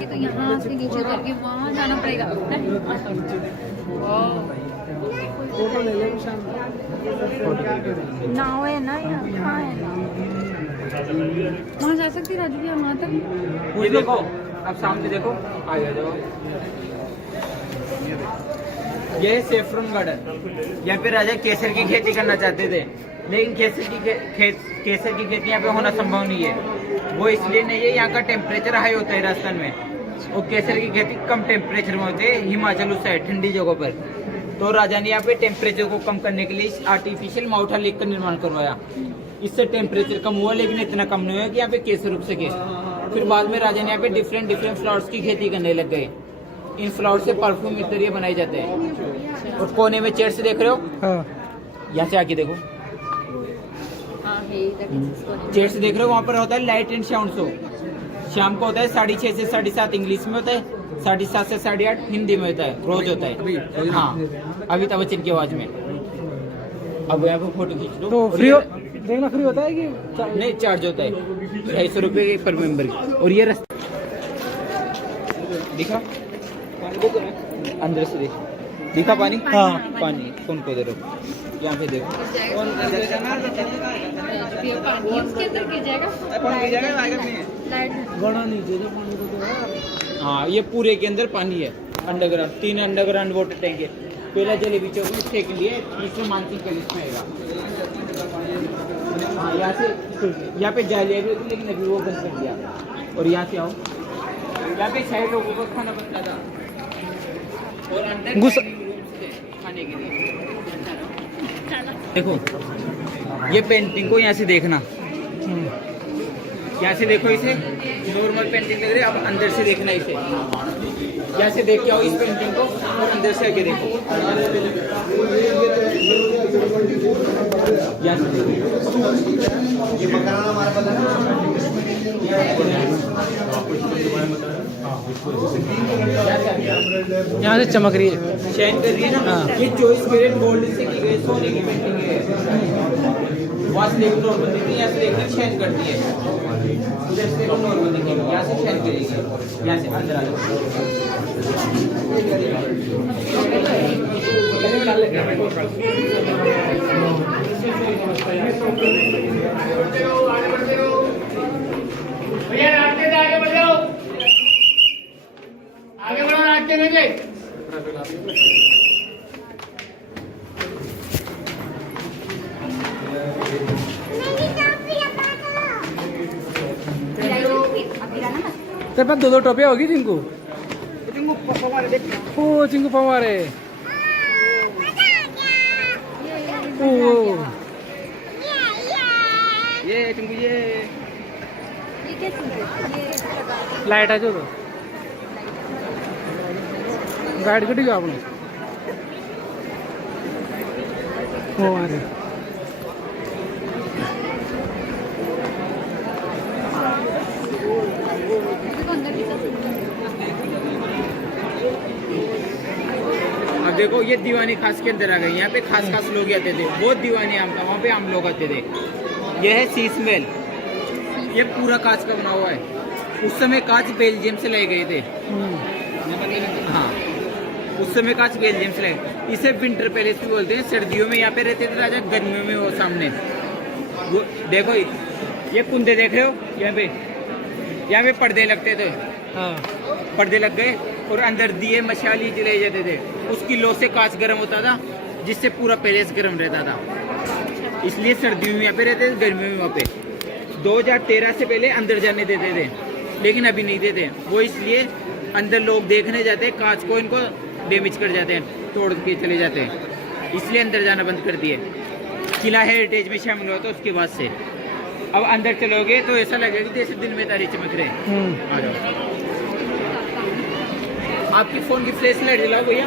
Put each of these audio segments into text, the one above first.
तो यहाँ से नीचे उतर के वहाँ जाना पड़ेगा। नाव है ना, यहाँ है ना, वहाँ जा सकती राजू भैया वहाँ तक। ये देखो, अब सामने देखो, आ जाओ। ये है सेफ्रॉन गार्डन। यहाँ पे राजा केसर की खेती करना चाहते थे, लेकिन केसर की खेती यहाँ पे होना संभव नहीं है। वो इसलिए नहीं है, यहाँ का टेम्परेचर हाई होता है राजस्थान में, और केसर की खेती कम टेम्परेचर में होते हैं, हिमाचल उस साइड ठंडी जगहों पर। तो राजा ने यहाँ पे टेम्परेचर को कम करने के लिए आर्टिफिशियल माउंटा लेक का निर्माण करवाया। इससे टेम्परेचर कम हुआ, लेकिन इतना कम नहीं हुआ कि यहाँ पे केसर उग सके। फिर बाद में राजा ने यहाँ पे डिफरेंट फ्लावर्स की खेती करने लग गए। इन फ्लावर से परफ्यूम इत्यादि बनाए जाते हैं। और कोने में चेयर्स देख रहे हो, यहाँ से आके देखो, चेयर्स देख रहे हो, वहाँ पर होता है लाइट एंड साउंड शो। शाम को होता है 6:30 से 7:30 इंग्लिश में होता है, 7:30 से 8:30 हिंदी में होता है, रोज होता है। हाँ, अमिताभ बच्चन की आवाज में। अब यहाँ पे फोटो खींच लो। तो फ्री देखना फ्री होता है कि नहीं, चार्ज होता है 250 रुपये पर मेंबर की। और ये रास्ता दिखा, अंदर से दिखा पानी। हाँ, पानी कौन को दे रहे हो, यहाँ पे देखो। हाँ, ये पूरे के अंदर पानी है, अंडरग्राउंड। 3 अंडरग्राउंड वाटर टैंक है। पहला जलेबी चौक में सेकंड है, तीसरे मानसिंह पैलेस में आएगा। हाँ, यहाँ से यहाँ पे जालिया भी होती, लेकिन अभी वो बंद कर दिया। और यहाँ से आओ, यहाँ पे 6 लोगों को खाना बनता था, और अंदर खाने के लिए। देखो, ये पेंटिंग को यहाँ से देखना, यहाँ से देखो, इसे नॉर्मल पेंटिंग लग रही है। अब अंदर से देखना इसे, यहाँ से देख के आओ इस पेंटिंग को, और अंदर से आके देखो। यहाँ से देखो, ये मकान हमारा पता है, यहाँ से चमक रही है, शाइन कर रही है ना। ये 24 कैरेट गोल्ड से की गई सोने की पेंटिंग है। वहाँ से देखो नॉर्मल दिखती है, यहाँ से देखो शाइन करती है, उधर से देखो नॉर्मल दिखेगी, यहाँ से शाइन करेगी। यहाँ से अंदर आ आगे बढ़ो, रास्ते में भी। तेरे पास दो दो टोपियाँ होगी चिंकू? ओ चिंकू फवारे। ओ ये चिंकू ये क्या चीज़ है? लाइट है जो तो गाइड कटी गया आपने। ओ अरे अब देखो ये दीवानी खास के अंदर आ गई। यहाँ पे खास खास लोग आते थे, बहुत दीवानी आम था, वहाँ पे आम लोग आते थे। ये है शीश महल, ये पूरा कांच का बना हुआ है। उस समय कांच बेल्जियम से ले गए थे। हाँ, उस समय कांच बेल्जियम से ले। इसे विंटर पैलेस भी बोलते हैं। सर्दियों में यहाँ पे रहते थे राजा, गर्मियों में वो सामने वो देखो ये कुंदे देख रहे हो। यहाँ पे पर्दे लगते थे। हाँ पर्दे लग गए और अंदर दिए मशाली जलाए जाते थे। उसकी लो से कांच गर्म होता था, जिससे पूरा पैलेस गर्म रहता था। इसलिए सर्दियों में यहाँ पे रहते थे, गर्मियों में वहाँ पे। 2013 से पहले अंदर जाने देते थे, लेकिन अभी नहीं देते। वो इसलिए अंदर लोग देखने जाते हैं, कांच को इनको डैमेज कर जाते हैं, तोड़ के चले जाते हैं, इसलिए अंदर जाना बंद कर दिए। किला हेरिटेज में शामिल हुआ था उसके बाद से। अब अंदर चलोगे तो ऐसा लगेगा कि जैसे दिन में तारे चमक रहे हैं। आ जाओ, आपकी फोन की फ्लैश लाइट दिलाओ भैया।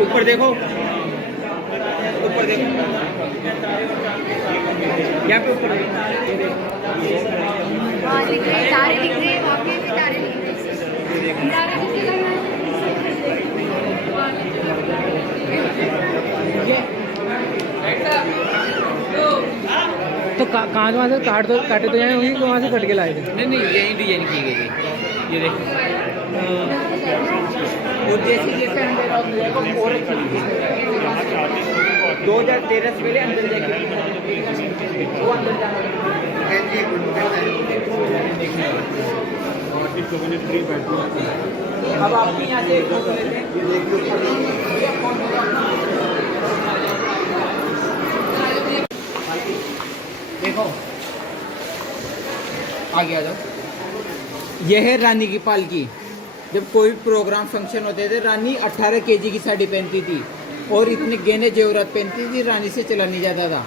ऊपर देखो, ऊपर देखो, यहाँ पे ऊपर तारे दिख रहे हैं, वहाँ पे भी तारे दिख रहे हैं। तो कहाँ वहाँ से काटे तो यहाँ होंगे कि वहाँ से कट के लाए थे? नहीं यही डिजाइन की गई थी। ये देखो, और जैसे जैसे अंदर आओ जाएगा और अच्छी 2013 से पहले अंदर जाके वो अंदर जाना। अब आप यहाँ से फोटो लेते हैं। देखो आगे आ जाओ। यह है रानी की पालकी। जब कोई प्रोग्राम फंक्शन होते थे, रानी 18 केजी की साड़ी पहनती थी और इतने गहने जेवरात पहनती थी, रानी से चला नहीं जाता था।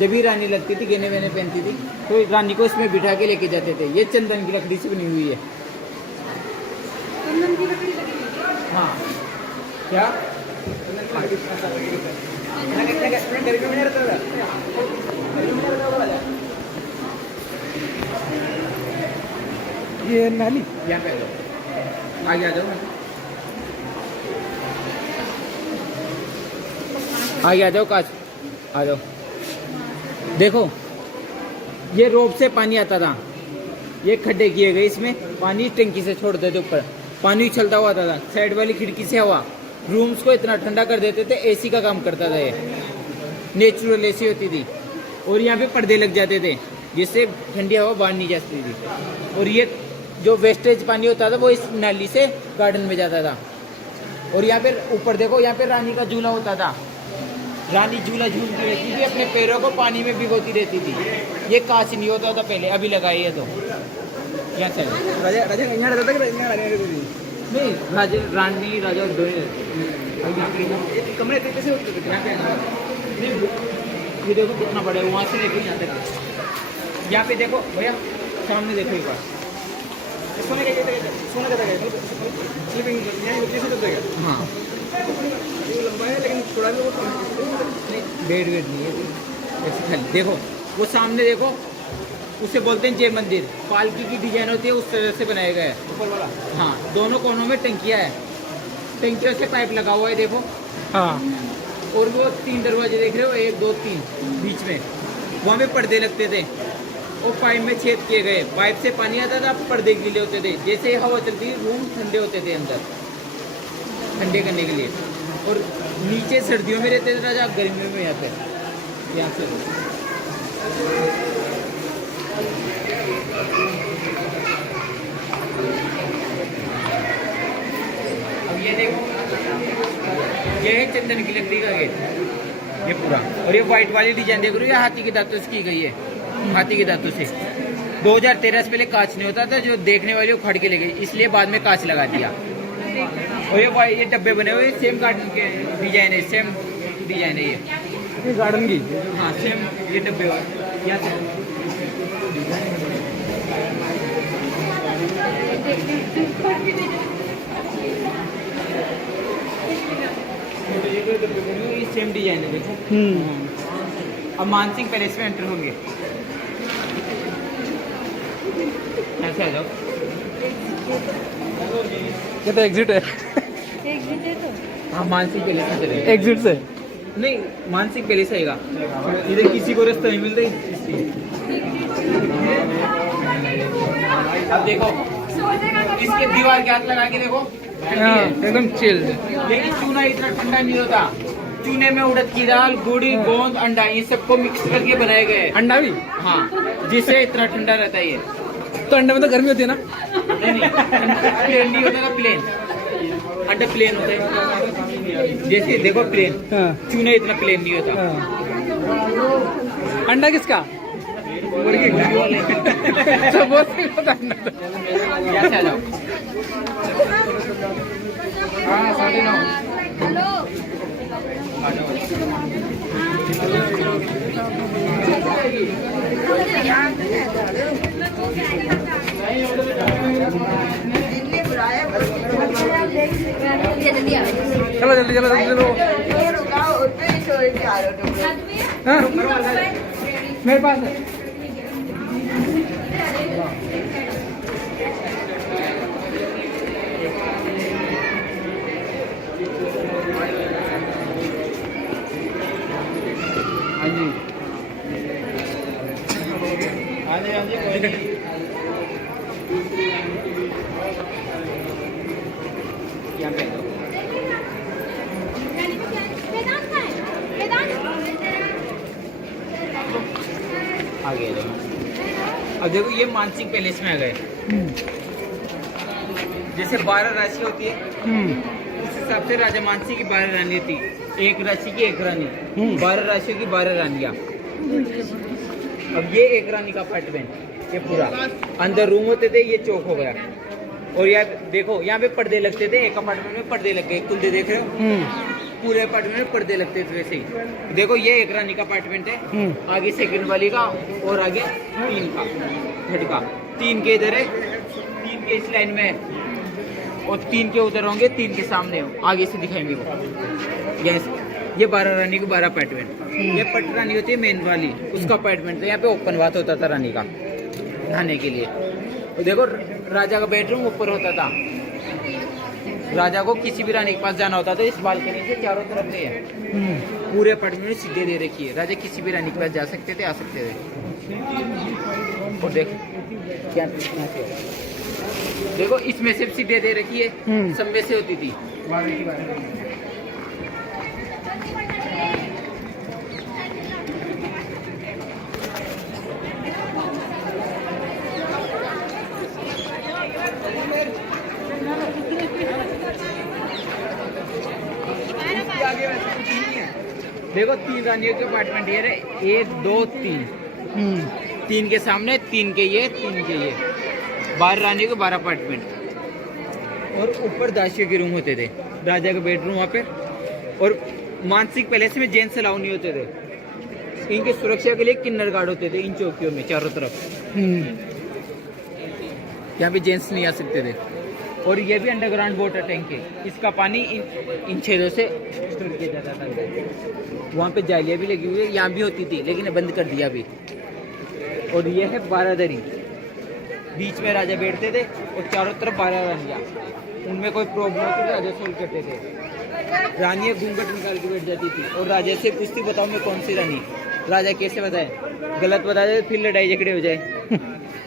जब भी रानी लगती थी, गहने वहने पहनती थी, तो रानी को इसमें बिठा के लेके जाते थे। ये चंदन की लकड़ी से बनी हुई है। चंदन की लकड़ी लगी हुई है। हाँ क्या ये नाली यहाँ पे आगे आ जाओ, आगे आ जाओ, काच आ जाओ। देखो ये रोप से पानी आता था, ये खड्डे किए गए, इसमें पानी टंकी से छोड़ देते ऊपर, पानी उछलता हुआ आता था। साइड वाली खिड़की से हवा रूम्स को इतना ठंडा कर देते थे, एसी का काम करता था। ये नेचुरल एसी होती थी। और यहाँ पे पर्दे लग जाते थे, जिससे ठंडी हवा बाहर नहीं जाती थी। और ये जो वेस्टेज पानी होता था वो इस नाली से गार्डन में जाता था। और यहाँ पे ऊपर देखो, यहाँ पे रानी का झूला होता था। रानी झूला झूलती रहती थी, अपने पैरों को पानी में भिगोती रहती थी। ये कांच नहीं होता था पहले, अभी लगाई है तो यहाँ से राजा राजा यहाँ रहता था कि नहीं, राजा रानी राजा कमरे कैसे होते थे? यहाँ पे नहीं, ये देखो कितना बड़ा है, वहाँ से लेके यहाँ तक। यहाँ पे देखो भैया, सामने देखो एक बार। सोने का सोने का स्लीपिंग कैसे करते हैं? हाँ वो लंबा है लेकिन थोड़ा भी वो नहीं, बेड वेड नहीं है ऐसे खाली। देखो वो सामने देखो, उसे बोलते हैं जय मंदिर। पालकी की डिजाइन होती है, उस तरह से बनाया गया है ऊपर वाला। हाँ, दोनों कोनों में टंकियाँ है, टंकियों से पाइप लगा हुआ है देखो। हाँ और वो 3 दरवाजे देख रहे हो, 1 2 3 बीच में, वहाँ पे पर्दे लगते थे। वो पाइप में छेद किए गए, पाइप से पानी आता था, पर्दे गीले होते थे। जैसे हवा चलती रूम ठंडे होते थे अंदर, ठंडे करने के लिए। और नीचे सर्दियों में रहते थे राजा, गर्मियों में यहाँ पे यहाँ से। अब ये देखो, ये है चंदन की लकड़ी का गेट। ये पूरा। और ये व्हाइट वाली डिजाइन देख रहे हो, ये हाथी के दांतों से की गई है, हाथी के दांतों से। 2013 से पहले कांच नहीं होता था, जो देखने वाले वो खड़ के ले गई, इसलिए बाद में कांच लगा दिया। और ये डब्बे बने हुए सेम गार्डन के डिजाइन है, सेम डिजाइन है ये गार्डन की। हाँ सेम ये डब्बे यहाँ से सेम डिजाइन है देखो। अब मानसिंह पैलेस में एंटर होंगे, ऐसे आ जाओ। ये तो एग्जिट है। एग्जिट है तो हाँ मानसिंह पैलेस में चलेंगे। एग्जिट से नहीं मानसिंह पैलेस आएगा, इधर किसी को रास्ता नहीं मिल रही। अब देखो इसके दीवार के हाथ लगा के देखो, एकदम चिल। लेकिन चूना इतना ठंडा नहीं होता। चूने में उड़द की दाल, गुड़ी, गोंद, अंडा ये सबको मिक्स करके बनाए गए हैं। अंडा भी? हाँ, जिससे इतना ठंडा रहता है ये। तो अंडे में तो गर्मी होती है ना? नहीं प्लेन नहीं होता ना, प्लेन अंडा प्लेन होता है। जैसे देखो प्लेन, हाँ। चूना इतना प्लेन नहीं होता। हाँ। अंडा किसका? अच्छा, बहुत सही होता है अंडा तो। यहाँ से आ जाओ। हाँ 9:30। हेलो आ जाओ। चलो जल्दी चलो जल्दी चलो। हाँ? मेरे पास है। हाँ जी हाँ जी हाँ जी कोई नहीं। यहाँ पे आगे आ जाओ। अब देखो ये मानसिंह पैलेस में आ गए। जैसे 12 राशि होती है, उस हिसाब से राजा मानसिंह की 12 रानी थी, एक राशि की एक रानी, 12 राशियों की 12 रानियां। अब ये एक रानी का अपार्टमेंट, ये पूरा अंदर रूम होते थे, ये चौक हो गया। और यार देखो यहाँ पे पर्दे लगते थे, एक अपार्टमेंट में पर्दे लग गए, कुंदे देख रहे हो, पूरे अपार्टमेंट में पर्दे लगते थे वैसे ही। देखो ये एक रानी का अपार्टमेंट है, आगे सेकंड वाली का और आगे 3 का, थर्ड का, 3 के इधर है, 3 के इस लाइन में है और 3 के उधर होंगे, 3 के सामने हो, आगे से दिखाएंगे वो। ये 12 रानी की 12 अपार्टमेंट। ये पट रानी होती है मेन वाली, उसका अपार्टमेंट था। यहाँ पे ओपन बात होता था रानी का नहाने के लिए। और देखो राजा का बेडरूम ऊपर होता था, राजा को किसी भी रानी के पास जाना होता था इस बालकनी से चारों तरफ से है। पूरे अपार्टमेंट में सीधे दे रखी है, राजा किसी भी रानी के पास जा सकते थे, आ सकते थे। और देखो क्या देखो इसमें से सीधे दे रखी है, सब में से होती थी। देखो 3 रानियों के अपार्टमेंट ये रहे, 1 2 3, 3 के सामने, 3 के ये, 3 के ये, 12 रानियों के 12 अपार्टमेंट। और ऊपर दासियों के रूम होते थे, राजा का बेडरूम वहाँ पे। और मानसिंह पैलेस में जेंट्स अलाउ नहीं होते थे, इनकी सुरक्षा के लिए किन्नर गार्ड होते थे इन चौकियों में चारों तरफ। यहाँ पे जेंट्स नहीं आ सकते थे। और ये भी अंडरग्राउंड वाटर टैंक है, इसका पानी इन छेदों से स्टोर किया जाता था। वहाँ पे जालियाँ भी लगी हुई है, यहाँ भी होती थी लेकिन बंद कर दिया अभी। और ये है 12 दरी, बीच में राजा बैठते थे और चारों तरफ 12 रानियाँ, उनमें कोई प्रॉब्लम होती थी राजा सोल्व करते थे। रानियाँ घूंघट निकाल के बैठ जाती थी और राजा से पूछती बताओ मैं कौन सी रानी। राजा कैसे बताए, गलत बता दे फिर लड़ाई झगड़े हो जाए।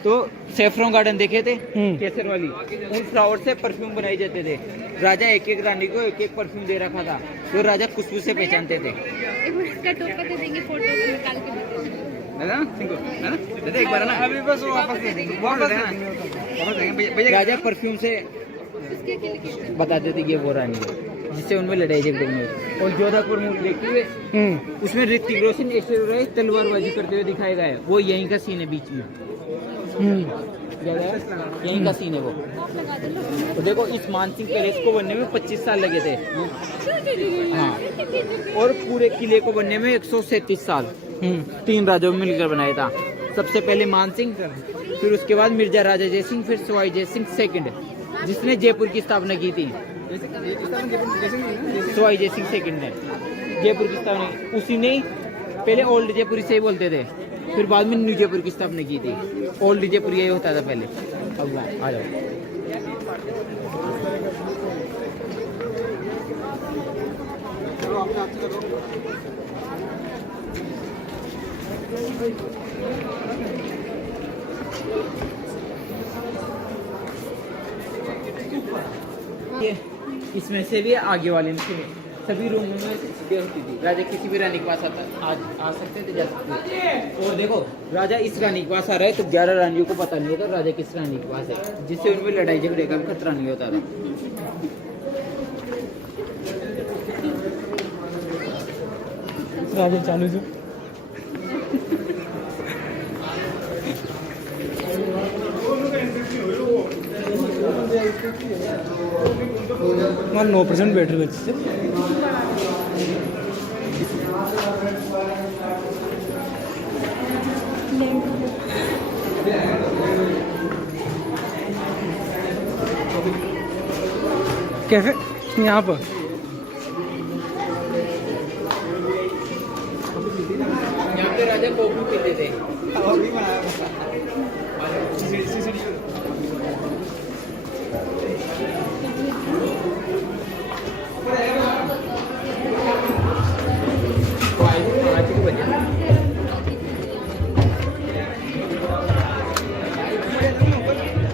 तो सेफ्रॉन गार्डन देखे थे केसर वाली, उन फ्लावर से परफ्यूम बनाए जाते थे। राजा एक एक रानी को एक एक परफ्यूम दे रखा था, तो राजा खुशबू से पहचानते थे। एक बार ना अभी बस वापस दे देंगे, राजा परफ्यूम से बताते थे ये वो रानी है। जिससे उनमें लड़ाई झगड़े नहीं होते। और जोधापुर मूवी देखी हुए, उसमें ऋतिक रोशन ऐश्वर्या राय तलवारबाजी करते हुए दिखाया गया है, वो यहीं का सीन है बीच में, यहीं का सीन है वो। तो देखो इस मानसिंह पैलेस को बनने में 25 साल लगे थे, हाँ, और पूरे किले को बनने में 137 साल 3 राजाओं में मिलकर बनाया था। सबसे पहले मानसिंह, फिर उसके बाद मिर्जा राजा जय सिंह, फिर सवाई जय सिंह सेकंड, जिसने जयपुर की स्थापना की थी। सवाई जय सिंह सेकंड ने जयपुर की स्थापना की, उसी ने पहले ओल्ड जयपुर से ही बोलते थे, फिर बाद में न्यू जयपुर की स्थापना की थी। ओल्ड जयपुर यही होता था पहले। अब आ जाओ, ये इसमें से भी आगे वाले में सभी रूमों में सीटें होती थी। राजा किसी भी रानी के पास आ सकते थे, जा सकते थे। और देखो राजा इस रानी के पास आ रहा है तो 11 रानियों को पता नहीं होता राजा किस रानी के पास है, जिससे उनमें लड़ाई झगड़े का भी खतरा नहीं होता था। राजा चालू जो हमारा 9% बैटरी बची से। कैफे यहाँ पर यहाँ पे राजा कॉफी पीते थे।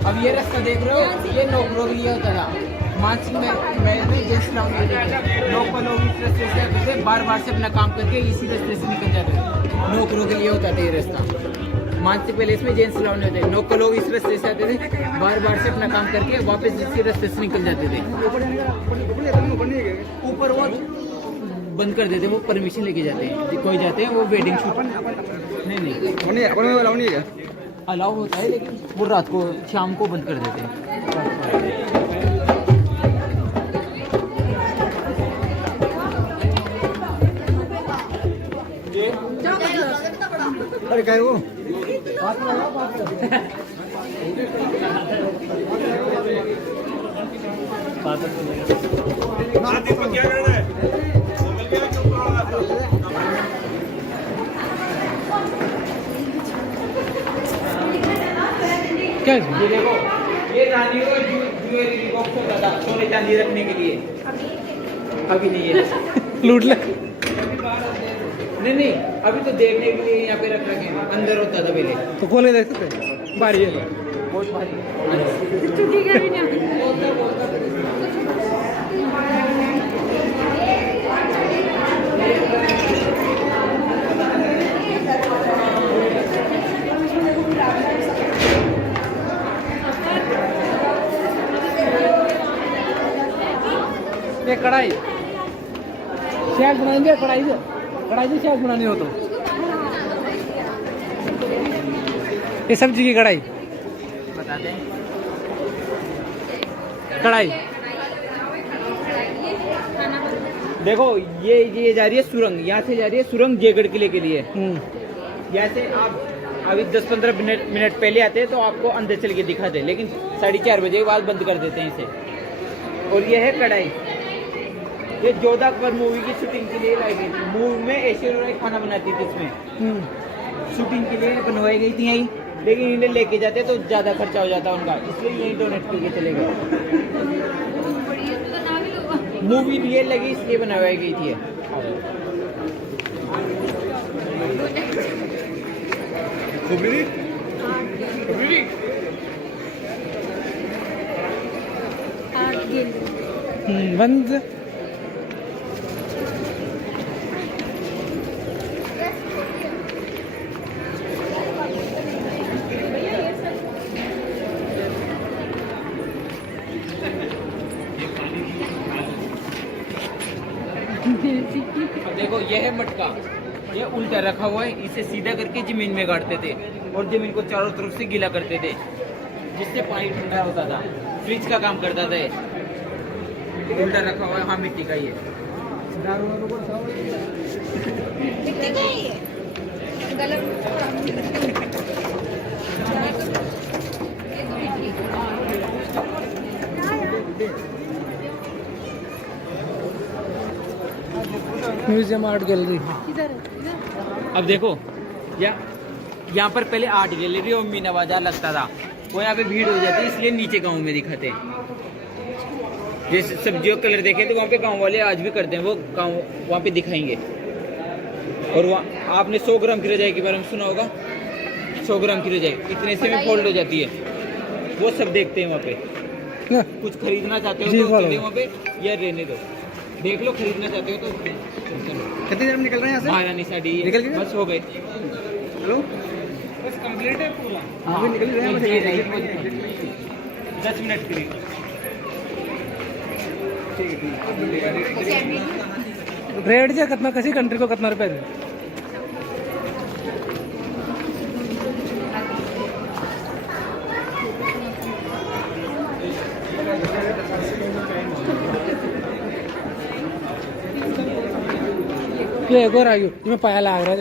अब ये रास्ता देख रहे हो, ये नौकरों के लिए होता था। मानसिंह महल में गेस्ट लाउंज होते थे, लोकल लोग इस रास्ते से आते थे, बार बार से अपना काम करके इसी रास्ते से निकल जाते थे। नौकरों के लिए होता था ये रास्ता। मानसिंह पैलेस में जेंट्स लाउंज होते थे, लोकल लोग इस रास्ते से आते थे, बार बार से अपना काम करके वापस इसी रास्ते से निकल जाते थे। ऊपर वो बंद कर देते, वो परमिशन लेके जाते हैं, कोई जाते हैं वो वेडिंग शूट नहीं अलाउ होता है, लेकिन वो रात को शाम को बंद कर देते हैं। अरे क्या है वो क्या ये देखो, ये रानी को ज्वेलरी बॉक्स होता था सोने चांदी रखने के लिए, अभी नहीं है। लूट ले। नहीं, अभी तो देखने के लिए यहाँ पे रख रखे हैं, अंदर होता था पहले। तो खोल के देख सकते हैं, भारी है बहुत भारी। चुकी करी ना। ये कढ़ाई शेक बनाएंगे, कढ़ाई से शेक बनानी हो तो ये सब्जी की कढ़ाई बता दें, कढ़ाई देखो ये जा रही है सुरंग, यहाँ से जा रही है सुरंग जयगढ़ किले के लिए। यहाँ से आप अभी 10-15 मिनट पहले आते हैं तो आपको अंदर चल के दिखा दे, लेकिन 4:30 बजे के बाद बंद कर देते हैं इसे। और ये है कढ़ाई, ये जोधा अकबर मूवी की शूटिंग के लिए लाई गई थी। मूवी में ऐश्वर्या राय खाना बनाती थी, इसमें शूटिंग के लिए बनवाई गई थी यहीं, लेकिन इन्हें लेके जाते तो ज़्यादा खर्चा हो जाता उनका, इसलिए यहीं डोनेट करके चले गए। मूवी रियल लगी इसलिए बनवाई गई थी। बंद अब देखो ये है मटका, ये उल्टा रखा हुआ है, इसे सीधा करके जमीन में गाड़ते थे और जमीन को चारों तरफ से गीला करते थे, जिससे पानी ठंडा होता था, फ्रिज का काम करता था ये। उल्टा रखा हुआ है, हाँ मिट्टी का ही है। मिट्टी का ही है गलत। Museum art gallery. इधर अब देखो यहाँ पर पहले आर्ट गैलरी और मीना बाजार लगता था, वो यहाँ पे भीड़ हो जाती है, इसलिए नीचे गांव में दिखाते। जैसे सब्जियों का कलर देखे तो वहाँ पे गांव वाले आज भी करते हैं, वो गांव वहाँ पे दिखाएंगे। और वहाँ आपने 100 ग्राम की रजाई के बारे में सुना होगा, 100 ग्राम की रजाई इतने से में फोल्ड हो जाती है, वो सब देखते हैं वहाँ पे। कुछ खरीदना चाहते हो तो चले वहाँ पे, या रहने दो, देख लो खरीदना चाहते हो तो। कितनी देर में निकल रहे हैं यहाँ से? महारानी साड़ी निकल गए? बस हो गए। हेलो, बस कंप्लीट है पूरा। हाँ भी निकल रहे हैं। मुझे 10 मिनट के लिए। रेट जो कितना किसी कंट्री को कितना रुपए दे? ये एक और आ गयो, इसमें पाया लग रहा है।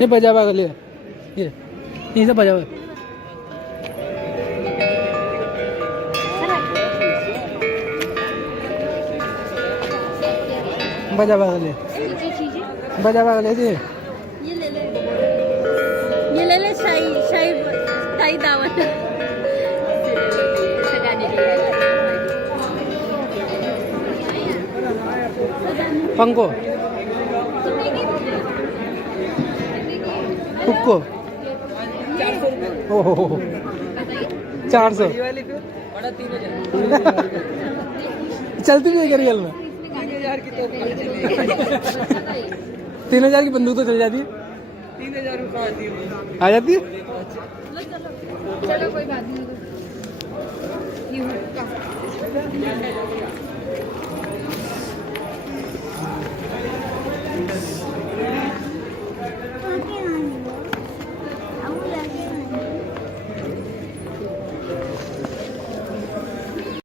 ये बजावा गले, ये सब बजावा। बजावा गले, बजावा गले जी। ये ले ले शाही दावत सजाने के लिए। पंको हुक्को 400 चलती नहीं है रियल में। 3000 की बंदूक तो चल जाती है। 3000 आ जाती है। चलो कोई बात नहीं।